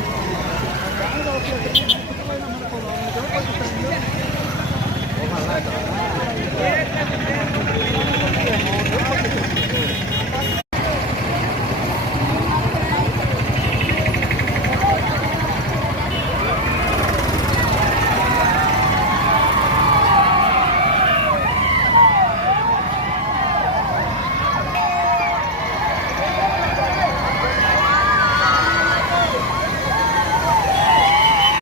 Yeah, yeah, yeah.